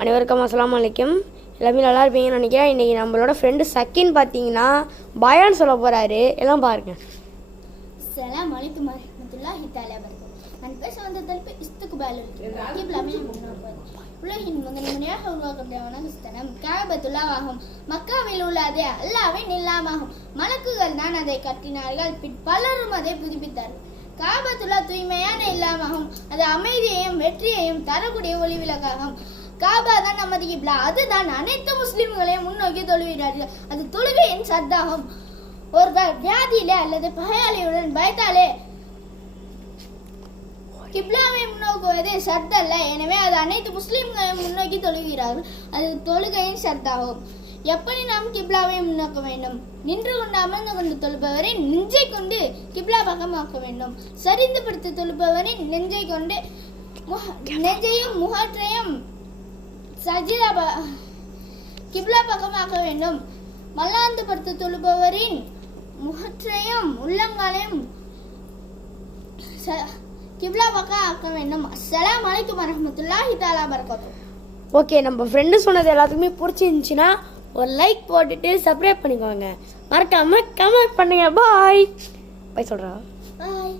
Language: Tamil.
அனைவருக்கும் அஸ்ஸலாமு அலைக்கும். எல்லாமே நல்லா இருப்பீங்கன்னு நினைக்கிறேன். இன்றைக்கி நம்மளோட ஃப்ரெண்டு சக்கின் பார்த்தீங்கன்னா பயான் சொல்ல போகிறாரு. எல்லாம் பாருங்க. அஸ்ஸலாமு அலைக்கும் வரஹ்மத்துல்லாஹி தஆலா வபரகாத்துஹு. நான் பேச வந்த தலைப்பு இஸ்திக்பாலுல் கிப்லாவை முன்னோக்குவது. உலகின் முதன்மையாக உருவாக்கப்பட்ட வணக்கஸ்தலம் கஅபத்துல்லாஹ் ஆகும். மக்காவில் உள்ளது அல்லாஹ்வின் இல்லமாகும். மலக்குகள் தான் அதை கட்டினார்கள். பலரும் அதை புதுப்பித்தார்கள். கஅபத்துல்லாஹ் தூய்மையான இல்லமாகும். அது அமைதியையும் வெற்றியையும் தரக்கூடிய ஒளி விளக்காகும். காபா தான் நமது கிப்லா. அதுதான் அனைத்து முஸ்லிம்களையும் முன்னோக்கி தொழுகிறார்கள். அது தொழுகையின் சத்தாகும். ஒருவர் வியாதியிலே அல்லது பகையாளியுடன் பயத்தாலே கிப்லாவை முன்னோக்குவது சத்தல்ல. எனவே அது அனைத்து முஸ்லிம்களையும் முன்னோக்கி தொழுகிறார்கள். அது தொழுகையின் சத்தாகும். எப்படி நாம் கிப்லாவை முன்னோக்க வேண்டும்? நின்று கொண்டு அமர்ந்து கொண்டு தொழுபவரை நெஞ்சை கொண்டு கிப்லா பக்கமாக்க வேண்டும். சரிந்து படுத்து தொழுபவரை நெஞ்சை கொண்டு நெஞ்சையும் முகற்றையும் கிப்லா பக்கமாக்க வேண்டும். மல்லாந்து படுத்து தொழுபவரின் முகற்றையும் உள்ளங்காலையும் கிப்லா பக்கம் ஆக்க வேண்டும். அஸ்ஸலாமு அலைக்கும் வரஹ்மத்துல்லாஹி தஆலா வபரகாத்துஹு. ஓகே, நம்ம ஃப்ரெண்டு சொன்னது எல்லாத்துக்குமே பிடிச்சிருந்துச்சின்னா ஒரு லைக் போட்டுட்டு சப்ஸ்கிரைப் பண்ணிக்கோங்க. மறக்காமல் கமெண்ட் பண்ணுங்க. பாய் பாய் சொல்கிறா. பாய்.